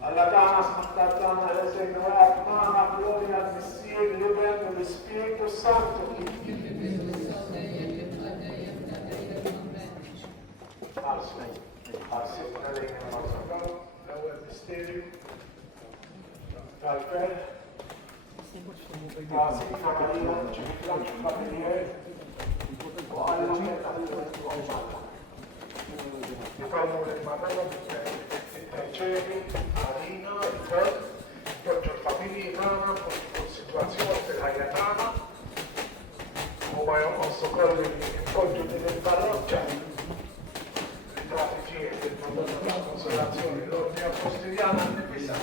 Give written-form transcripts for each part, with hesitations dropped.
Alla tana smattata reservata mana gloria al Messia libero lo Spirito Santo. الأول ميستيريو الفاتح تعصيب عملية شكلان خبرية وعلم يفهموا المعلومة التجاري علينا الفرد يرجو الفاميلي معنا في السيتواسيون في الحياة معنا وما ينقص كل الفرد من البرجة strategie del prodotto della consolazione, l'ordine apostoliana annepisa,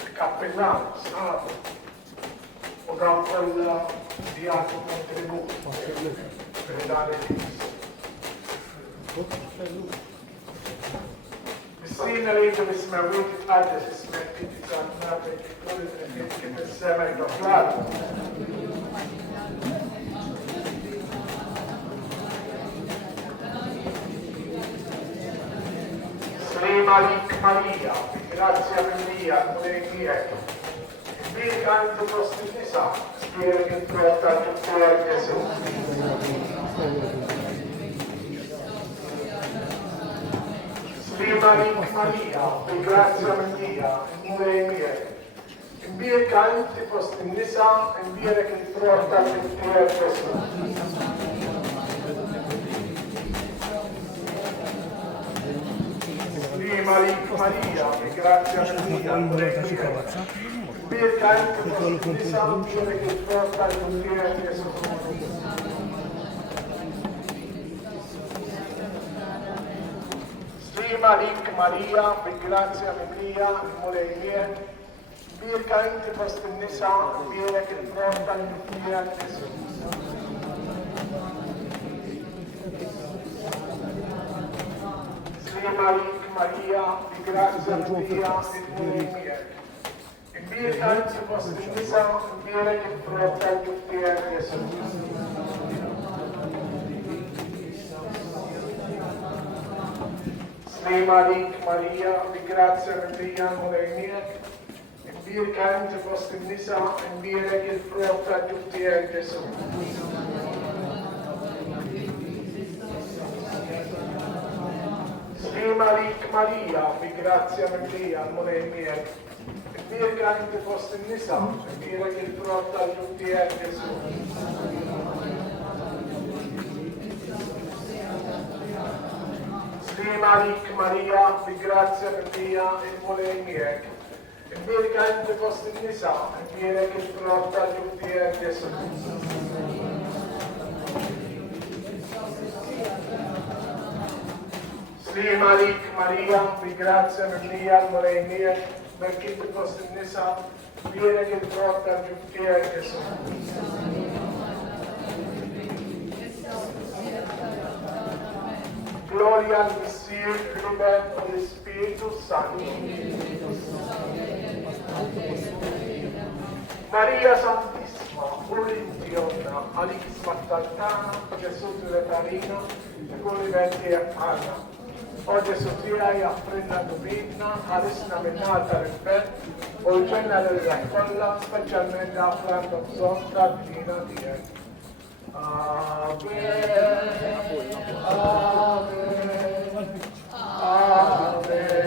il cappellano, stato, o da un po' di altro contributo per dare السنين اللي انت بتسمعوه تتحدث اسمها كنت تعملها كل السماء الأفلام Maria, grazie a Maria, Maria, vi canto vostra spero che porta tutti a Gesù. Maria, grazie a Maria, Maria, vi canto vostra spero che porta tutti a Gesù. Maria, grazie a Maria, per canto di sangue che porta il potere di Gesù. Maria, per grazia Maria, amore mio, per canto di sangue che porta il potere di Gesù. Maria, di grazia Maria, e amore mio. E mie canti vostri misa, viene che porta il potere di Gesù. Maria, di grazia Maria, amore mio. E mie canti vostri misa, viene che porta il potere di Gesù. Maria, vi grazia Maria, amore mio, e Dio canti foste nisa, e dire che il porta a tutti è Gesù. Maria, vi grazia Maria, e amore mio, e Dio canti foste nisa, e dire che il porta a tutti è Gesù. Maria, vi grazia Maria, amore mio, perché tu foste nisa, viene che porta a tutti a Gesù. Gloria al Messia, libero lo Spirito Santo. Maria Santissima, Ulintiona, Alixmattatana, Gesù della Carina, e Olivetti a Anna. O Gesù tirai a prenda domina, adesso una menata rispetto, o il genere della colla, specialmente a Franco Zonta, Dina Dio. Ave, Ave, Ave Maria, Ave, Ave,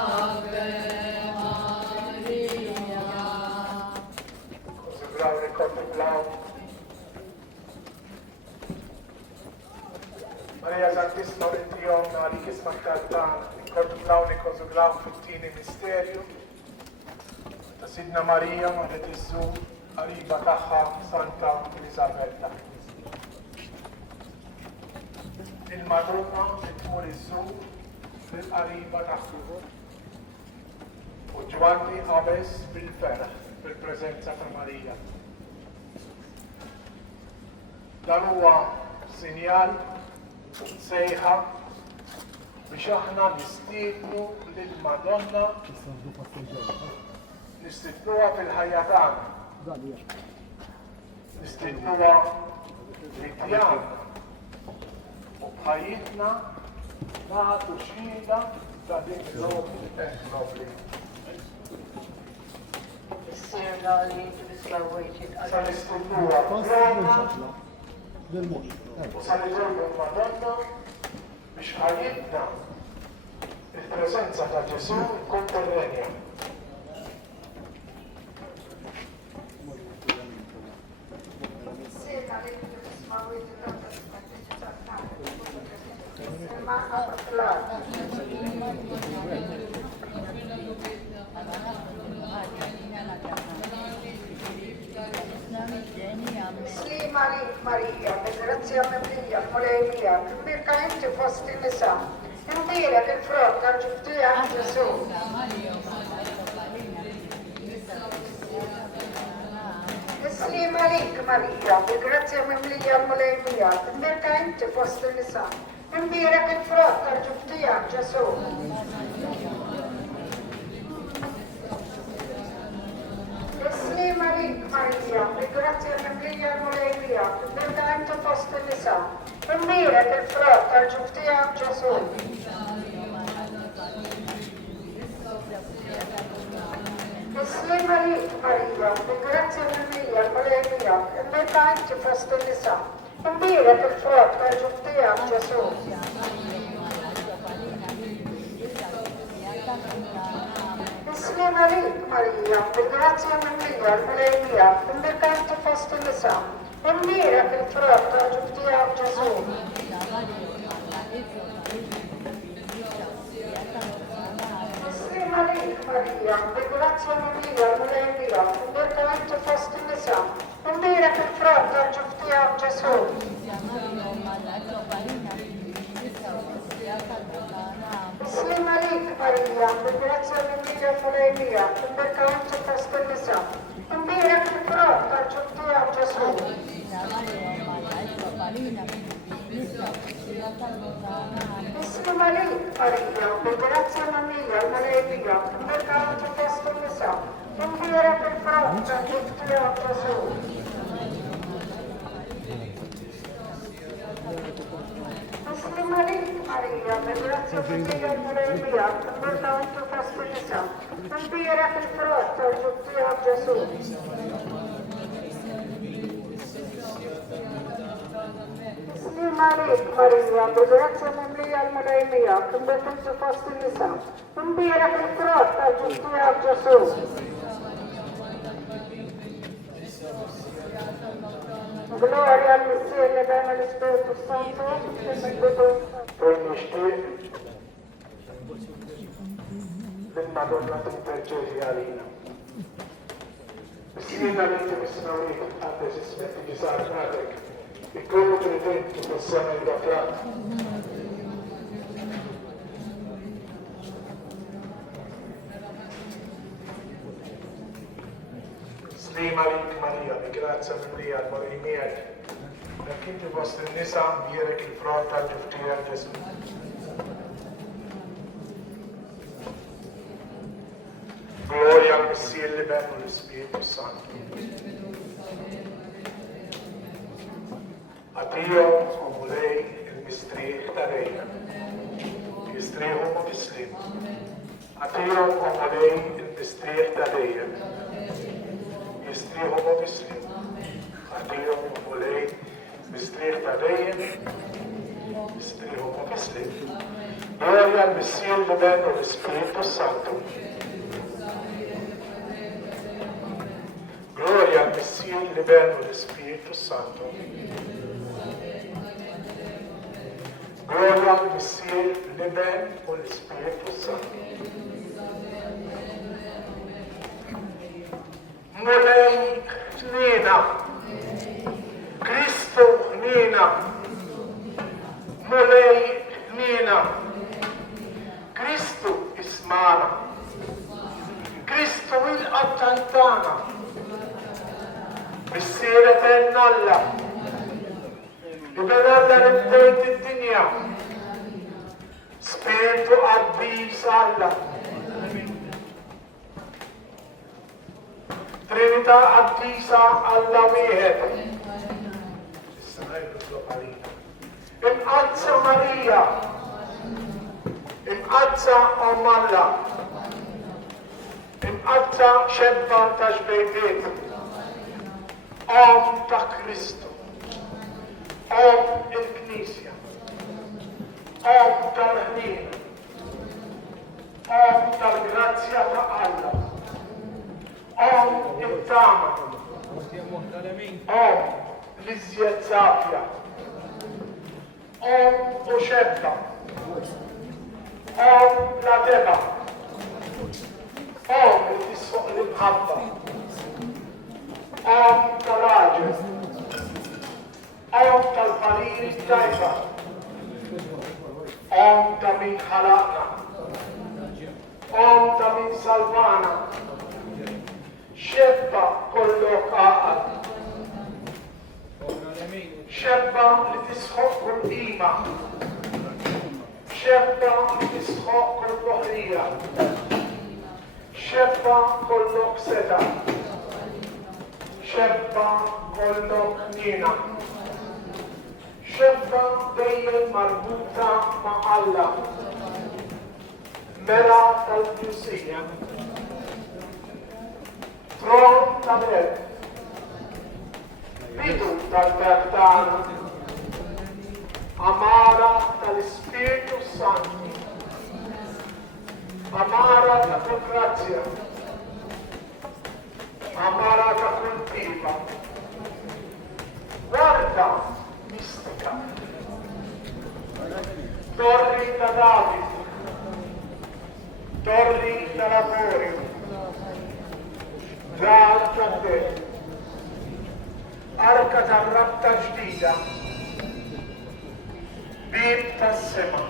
Ave Maria. Cosa bravo, ricordo bravo. Maria Santissima Orientiona, Richiesma Cartana, ricordo Claudio Coso Glau, Tuttini Misterio, Sidna Maria, Madre Gesù, Arriba Taha, Santa Elisabetta. Il Madonna, il tuo Gesù, Arriba Taha. O Giovanni Aves Bilfera, per presenza per Maria. La nuova segnale sejħa biex aħna nistiednu lill-Madonna nistiednuha fil-ħajja tagħna. sidnuha li tjana u bħajitna nagħtu xhieda ta' din nobli nobli. Is-sirna li tislawejt Sal-istinnuha Roma u sal-iżolvu l-Madonna biex ħajitna il-preżenza ta' Ġesu konterrenja. Maria, grazia mia, molemia, perché inti fosti nisa, indire che frotto aggiunge a Gesù. Maria, grazia mia, molemia, perché inti fosti nisa, indire che frotto aggiunge a Gesù. Maria, grazia mia, molemia, perché inti fosti nisa, indire che frotto aggiunge a Gesù. Maria, grazia mia, molemia, perché inti fosti nisa, indire che frotto aggiunge a Gesù. Maria, grazia mia, molemia, perché inti fosti nisa, indire che frotto aggiunge a Gesù. Maria, grazia mia, molemia, perché inti fosti nisa, indire che frotto aggiunge a Gesù. Maria, grazia mia, molemia, perché inti fosti nisa, indire che frotto aggiunge a Gesù. Maria, grazia mia, molemia, perché inti fosti nisa, indire che frotto aggiunge a Gesù. Maria, grazia mia, molemia, perché inti fosti nisa, indire che frotto aggiunge a Gesù. Maria, grazia mia, molemia, perché inti fosti nisa, indire che frotto aggiunge a Gesù. Gloria al Signore, bene allo Spirito Santo, Madonna intercedi għalina. Bismillah l-inti misnawik għadda s-smetti ġisar għadek. Ikkollu tridin t-possam il-għaflat. Slima lik Marija, bi grazza mimlija l-morimijek. Dak inti fost il-nisa mbierek il-front għal-ġuftija Ġesu. Gloria al Messia, il Verbo e lo Spirito Santo. A Dio, come lei, il mistrih da lei. Mistrih homo bislim. A Dio, come lei, il mistrih da lei. Mistrih homo bislim. A Dio, come lei, mistrih da lei. Mistrih homo bislim. Gloria al Messia, il Verbo e lo Spirito Santo. Gloria al Messia, il Verbo e lo Spirito Santo. Gloria al Messia, il Verbo e lo Spirito Santo. Mulej Nina, Cristo Nina, Mulej Nina, Cristo Ismana, Cristo il-Attantana. Bissira tennalla, ibenalla nibbejt id-dinja, spiritu qaddis Alla, Trinità qaddisa Alla wieħed, Marina. Imqazza Marija, imqazza Alla, imqazza xebba ta' xbejtiet, Om ta' Kristu, Om il-Knisja, Om tal-ħnin, Om tal-grazzja ta' Alla, Om il-tama, Om l-iżjed safja, Om u xebba, Om la deba, Om li tissuq l-imħabba, Om tal-raġel, Om tal-faliri tajba, Om ta' min ħalaqna, Om ta' min salvana, xebba kollok għaqal, xebba li tisħoq kull qima, xebba li tisħoq kull ħrija, xebba kollok seta, xebba kollok nina, xebba dejjem marbuta ma' Alla, mela tal-Ġusija, tron tal-Ed, bidu tal-Bertana, amara tal-Ispiritu Santi, amara ta' grazia, amara ta' kultiva, guarda mistica, torri da David, torri da Lavorio, Dal ta' te, arka ta' rabta ġdida, bib ta' sema,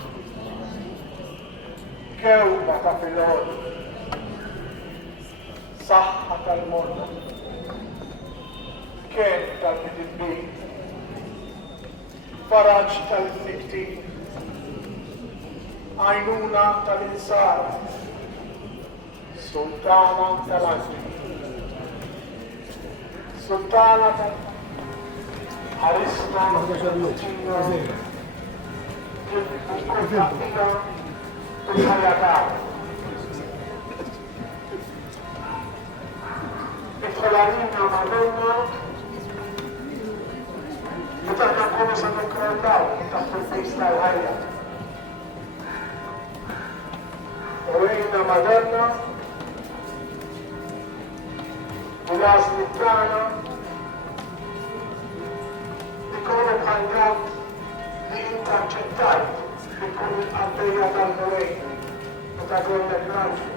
kewba ta' filgħodu, saħħa tal-morda, kien tal-bidibbi, faraġ tal-fnikti, għajnuna tal-insara, sultana tal-azmi, sultana tal-ħarisna tal-ċina, il-kontaqtina il-ħajatana. Il-ħolarina Madonna, meta nkunu sa nukkrentaw taħt il-fejs tal-ħajja. Rejna Madonna, il-għazli tagħna, ikunu bħal dawk li inta aċċettajt li tkun il-qaddejja tal-Rejna meta kollek raġel.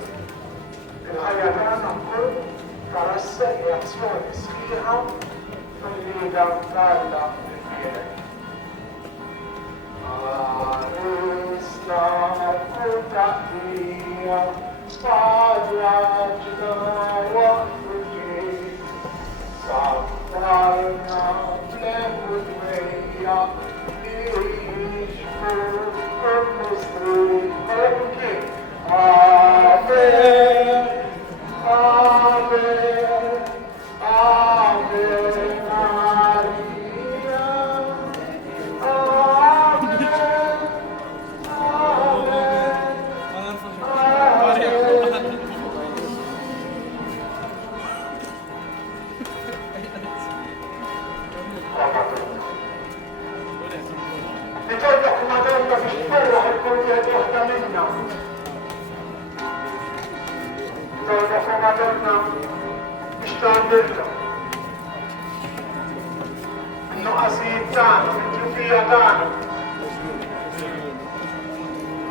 Il-ħajja tagħna wkoll tarassa reazzjoni sħiħa fil-lieda tagħna l-kbierek. Arista kutaqija faġlaġna waqfuġi sabrajna blebu dwejja iġbu kull-mistri kolki. Amen, Amen, Ave Maria, Amen, Ritornaku Madonna biex tferraħ il-kull jgħid waħda minna. Ritornaku Madonna biex tgħidilna. In-nuqqasijiet tagħna, it-tlufija tagħna.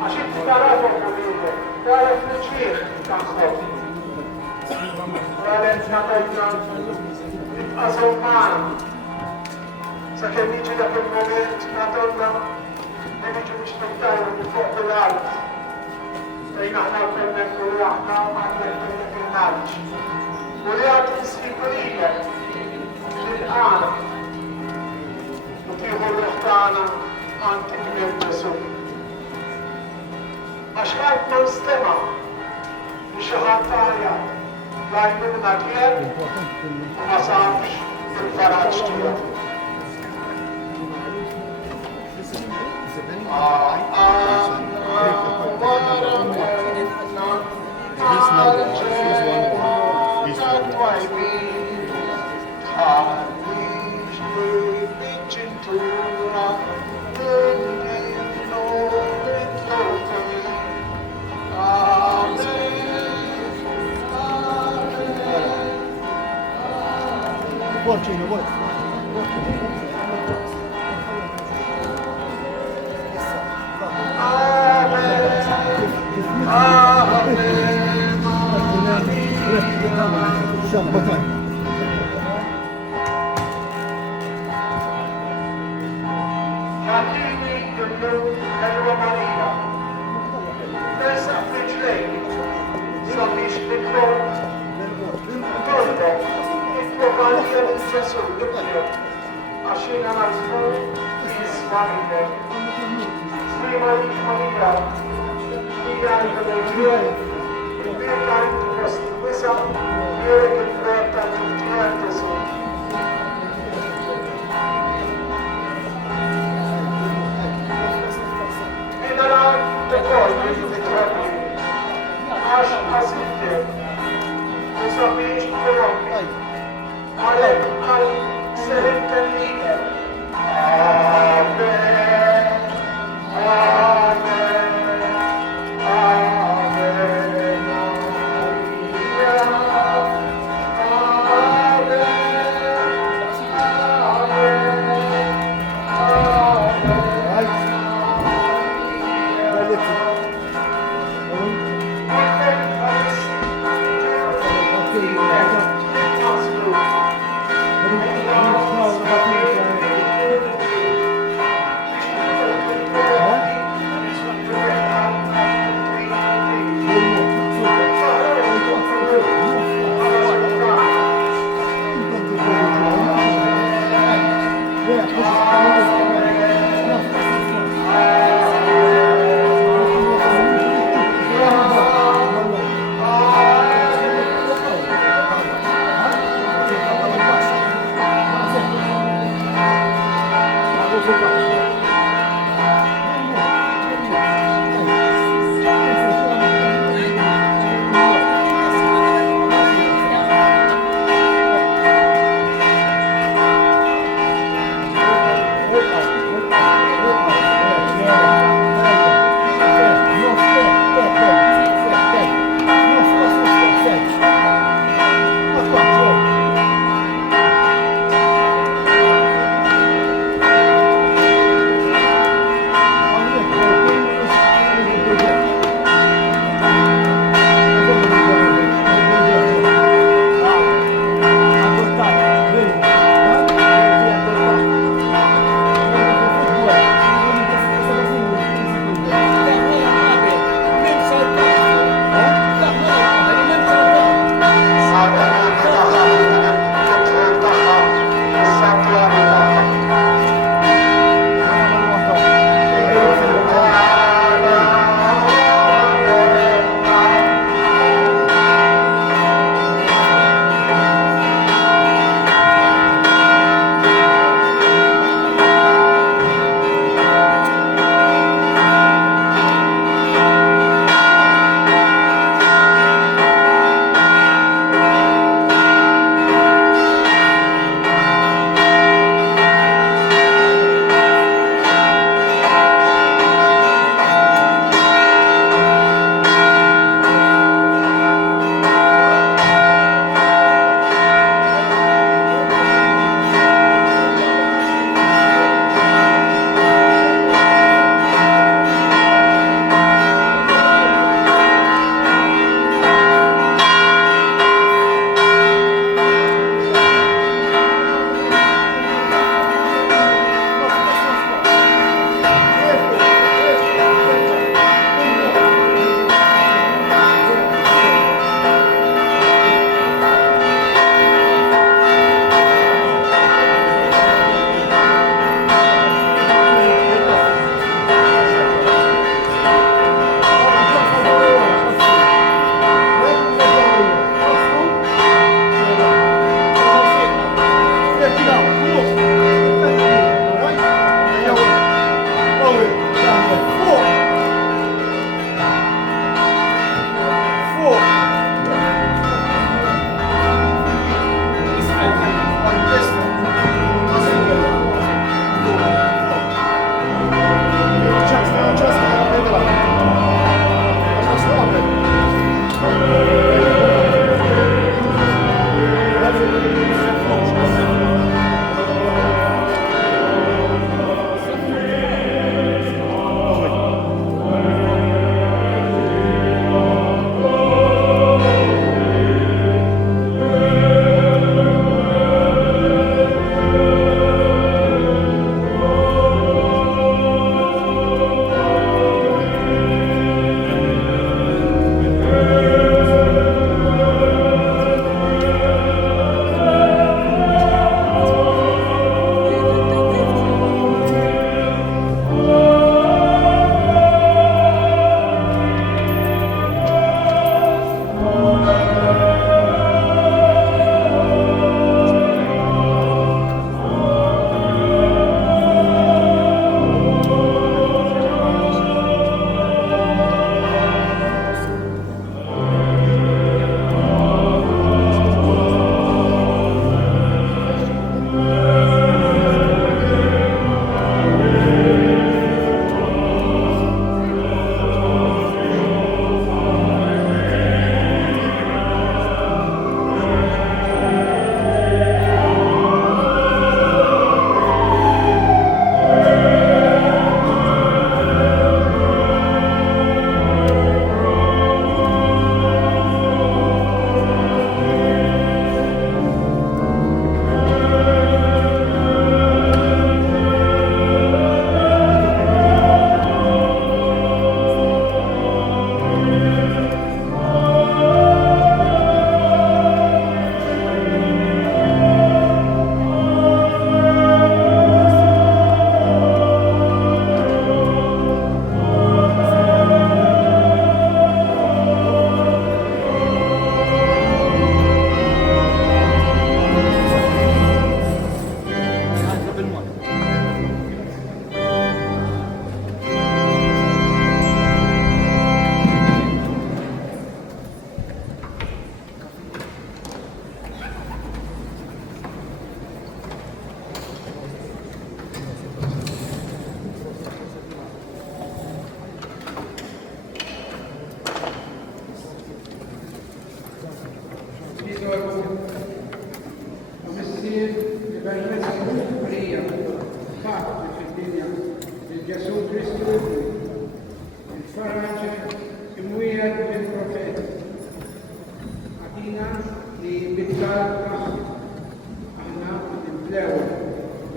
Għax inti tarafhom lilek, taraf l-ċieħ tagħhom. Għalet natajna tibqa' żommana. Sakemm jiġi dak il-moment Madonna li niġu biex niftahru minn fuq bil-art. Fejn aħna l-permekku li aħna għandek permek il-ħarġ. U li għad nsibu lilek lil-qana u tieħu l-uħtana antik minn Ġesu. Għax ħadd ma nstema' li xi ħadd tajjeb lajnuna kien u ma safx il-faraġġ tiegħu. Porcino, poi. Martini dell'Uomo Maria, Teresa Frigilei, Sabish Nicole, Torbo, il tuo Maria di Gesù, Ascina Nasco, Ismaele, Smimali Maria, Migante del Dio, il mio canto costituisa, io che porta tutti a Gesù. The God is the trouble. Ash Asite, the Sabish Koromi, Alec Al Serentania. Amen. Amen. Amen.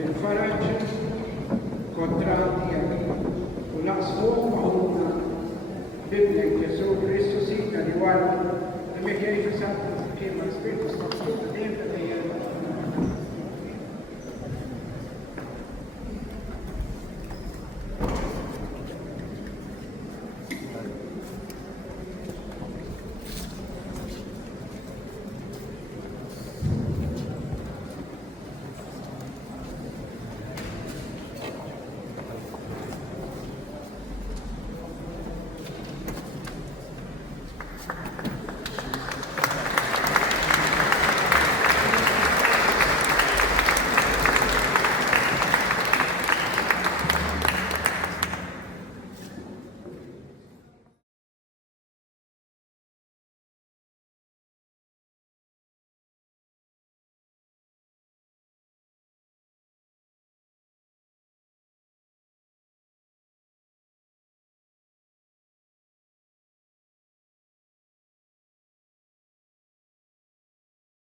الفرج contratti ونقصهم وهم بابنك يسوع كريستوس riguardo le mie chiese sante che mi spirito sta tutto dentro